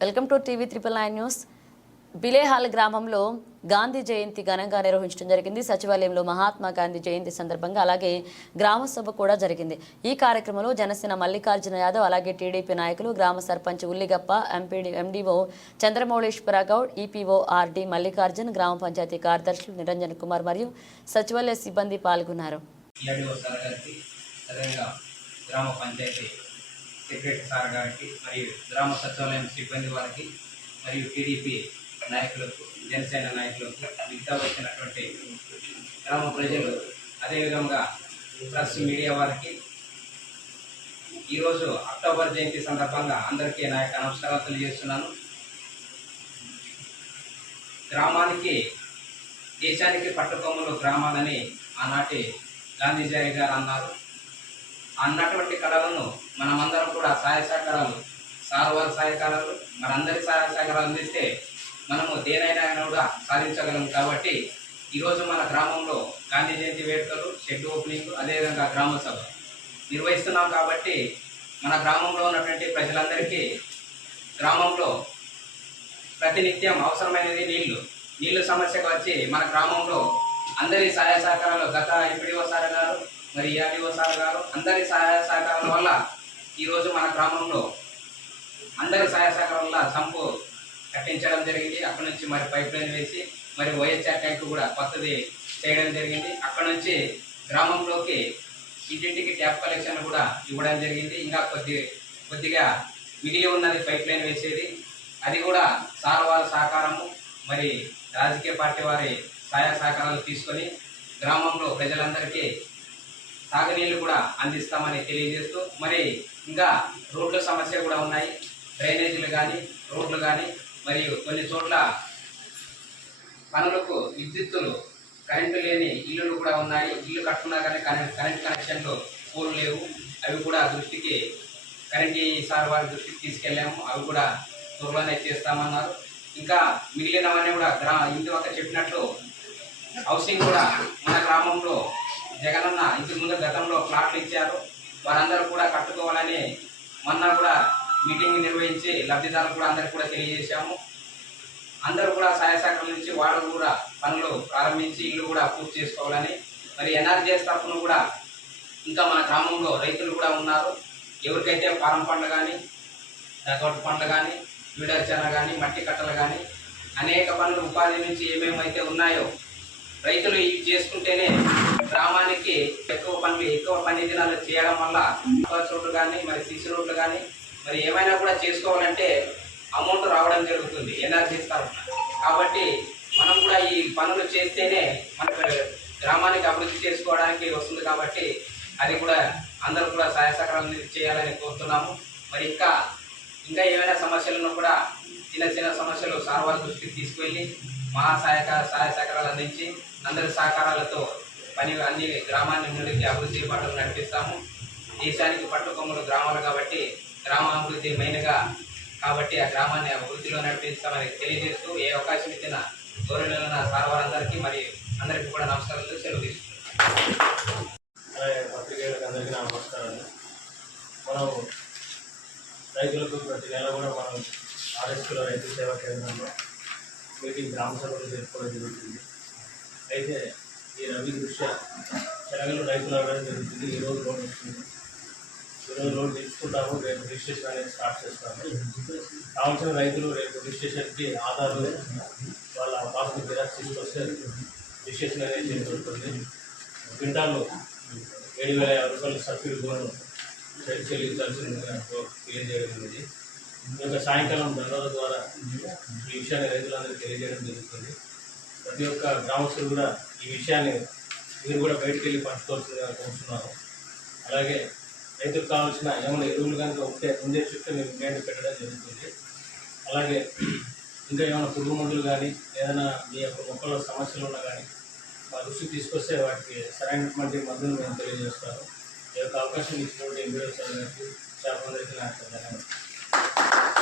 Welcome to TV triple nine news. Bilehal గ్రామంలో గాంధీ జయంతి ఘనంగా నిర్వహించడం జరిగింది. సచివాలయంలో మహాత్మా గాంధీ జయంతి సందర్భంగా అలాగే గ్రామసభ కూడా జరిగింది. ఈ కార్యక్రమంలో జనసేన మల్లికార్జున యాదవ్ అలాగే టీడీపీ నాయకులు గ్రామ sarpanch Ulligappa MPD MDO Chandramouleshwara Goud EPO RD Mallikarjun గ్రామ పంచాయతీ కార్యదర్శులు నిరంజన్ కుమార్ మరియు సచివాలయ సిబ్బంది పాల్గొన్నారు. గ్రామ పంచాయతీ సెక్రటరీ సార్ గారికి మరియు గ్రామ సచివాలయం సిబ్బంది వారికి మరియు టీడీపీ నాయకులకు జనసేన నాయకులకు మిగతా వచ్చినటువంటి గ్రామ ప్రజలు. అదేవిధంగా ప్రెస్ మీడియా వారికి ఈరోజు అక్టోబర్ జయంతి సందర్భంగా అందరికీ నా యొక్క నమస్కారాలు తెలియజేస్తున్నాను. గ్రామానికి దేశానికి పట్టుకొమ్మలు గ్రామాలని ఆనాటి గాంధీజాయి గారు అన్నారు. అన్నటువంటి కళలను మనమందరం కూడా సహాయ సహకారాలు సార్ వారి సహాయకారాలు మనందరి సహాయ సహకారాలు అందిస్తే మనము దేనైనా కూడా సాధించగలం. కాబట్టి ఈరోజు మన గ్రామంలో గాంధీ జయంతి వేడుకలు షెడ్ ఓపెనింగ్ అదేవిధంగా గ్రామ సభ నిర్వహిస్తున్నాం కాబట్టి మన గ్రామంలో ఉన్నటువంటి ప్రజలందరికీ గ్రామంలో ప్రతినిత్యం అవసరమైనది నీళ్ళు. నీళ్ళు సమస్యకు వచ్చి మన గ్రామంలో అందరి సహాయ సహకారాలు గత ఎంపీడీఓ సార్ గారు మరి ఈఆర్డీఓ సార్ గారు అందరి సహాయ సహకారాల వల్ల ఈరోజు మన గ్రామంలో అందరి సహాయ సహకారాల వల్ల సంపు కట్టించడం జరిగింది. అక్కడ నుంచి మరి పైప్ లైన్ వేసి మరి వైఎస్ఆర్ ట్యాంక్ కూడా కొత్తది చేయడం జరిగింది. అక్కడ నుంచి గ్రామంలోకి ఇంటింటికి ట్యాప్ కలెక్షన్ కూడా ఇవ్వడం జరిగింది. ఇంకా కొద్ది కొద్దిగా మిగిలి ఉన్నది పైప్ లైన్ వేసేది. అది కూడా సార్ వారి సహకారము మరి రాజకీయ పార్టీ వారి సహాయ సహకారాలు తీసుకొని గ్రామంలో ప్రజలందరికీ తాగునీళ్ళు కూడా అందిస్తామని తెలియజేస్తూ మరి ఇంకా రోడ్ల సమస్య కూడా ఉన్నాయి. డ్రైనేజీలు కానీ రోడ్లు కానీ మరియు కొన్ని చోట్ల పనులకు విద్యుత్తులు కరెంటు లేని ఇల్లులు కూడా ఉన్నాయి. ఇల్లు కట్టుకున్నా కానీ కరెంట్ కరెంట్ కనెక్షన్లు పోలు లేవు. అవి కూడా దృష్టికి కరెంట్ సార్ వారి దృష్టికి తీసుకెళ్ళాము. అవి కూడా త్వరలోనే చేస్తామన్నారు. ఇంకా మిగిలినవన్నీ కూడా గ్రా ఇంటి ఒక చెప్పినట్లు హౌసింగ్ కూడా మన గ్రామంలో జగనన్న ఇంటి ముందు గతంలో ప్లాట్లు ఇచ్చారు. వారందరూ కూడా కట్టుకోవాలని మొన్న కూడా మీటింగ్ నిర్వహించి లబ్ధిదారులు కూడా అందరికి కూడా తెలియజేశాము. అందరూ కూడా సహాయ నుంచి వాళ్ళు కూడా పనులు ప్రారంభించి ఇల్లు కూడా పూర్తి చేసుకోవాలని. మరి ఎన్ఆర్జీఎస్ తరఫున కూడా ఇంకా మన గ్రామంలో రైతులు కూడా ఉన్నారు. ఎవరికైతే పారం పండ్లు కానీ డగౌట్ పండ్లు కానీ వీడర్చన కానీ మట్టి కట్టలు కానీ అనేక పనులు ఉపాధి నుంచి ఏమేమైతే ఉన్నాయో రైతులు ఇవి చేసుకుంటేనే గ్రామానికి ఎక్కువ పనులు ఎక్కువ పని దినాలు చేయడం వల్ల రోడ్లు కానీ మరి సిసి రోడ్లు కానీ మరి ఏమైనా కూడా చేసుకోవాలంటే అమౌంట్ రావడం జరుగుతుంది ఎనర్జీ తరఫున. కాబట్టి మనం కూడా ఈ పనులు చేస్తేనే మన గ్రామానికి అభివృద్ధి చేసుకోవడానికి వస్తుంది కాబట్టి అది కూడా అందరూ కూడా సహాయ సహకారం చేయాలని కోరుతున్నాము. మరి ఇంకా ఇంకా ఏమైనా సమస్యలను కూడా చిన్న చిన్న సమస్యలు సార్ దృష్టికి తీసుకువెళ్ళి మా సహాయక సహాయ సహకారాలు అందించి అందరి సహకారాలతో పని అన్ని గ్రామాన్ని ముందుకి అభివృద్ధి పట్టు నడిపిస్తాము. దేశానికి పట్టుకొమ్మలు గ్రామాలు కాబట్టి గ్రామాభివృద్ధి మెయిన్గా కాబట్టి ఆ గ్రామాన్ని అభివృద్ధిలో నడిపిస్తామని తెలియజేస్తూ ఏ అవకాశం ఇచ్చిన గౌరవ సార్ వారందరికీ మరి అందరికీ కూడా నమస్కారాలు సెలవు తీసుకుంటున్నాను పత్రికేయులకు అందరికీ నమస్కారాలు మనం రైతులకు ప్రతి నెల కూడా మనం ఆర్ఎస్లో రైతు సేవా కేంద్రంలో మీటింగ్ గ్రామ సభలు జరుపుకోవడం జరుగుతుంది. అయితే ఈ రవి దృష్ట్యా శనగలు రైతులు అవ్వడం జరుగుతుంది. ఈ రోజు లోన్ వస్తుంది. ఈరోజు లోన్ తీసుకుంటాము రేపు రిజిస్ట్రేషన్ అనేది స్టార్ట్ చేస్తాము. కావాల్సిన రైతులు రేపు రిజిస్ట్రేషన్కి ఆధార్ వాళ్ళ పాస్బుక్ జిరాక్స్ తీసుకొస్తే రిజిస్ట్రేషన్ అనేది జరుగుతుంది క్వింటాలు ఏడు వేల యాభై రూపాయలు సబ్సిడీ లోన్ చెల్లించాల్సిందిగా తెలియజేయడం జరిగింది. ఈ యొక్క సాయంకాలం దండల ద్వారా ఈ విషయాన్ని రైతులందరికీ తెలియజేయడం జరుగుతుంది. ప్రతి ఒక్క గ్రామస్తులు కూడా ఈ విషయాన్ని మీరు కూడా బయటికి వెళ్ళి పంచుకోవాల్సిందిగా కోరుతున్నాను అలాగే రైతులకు కావాల్సిన ఏమైనా ఎరువులు కనుక ఉంటే ముందే చుట్టూ మీరు గైడ్ పెట్టడం జరుగుతుంది. అలాగే ఇంకా ఏమైనా పురుగు మందులు కానీ ఏదైనా మీ యొక్క మొక్కల సమస్యలు ఉన్నా కానీ మా దృష్టికి తీసుకొస్తే వాటికి సరైనటువంటి మందులు మేము తెలియజేస్తాను ఈ యొక్క అవకాశం ఇచ్చినటువంటి ఎంపీఓ సార్ గారికి చాలా మందికి నాకు ధన్యవాదాలు.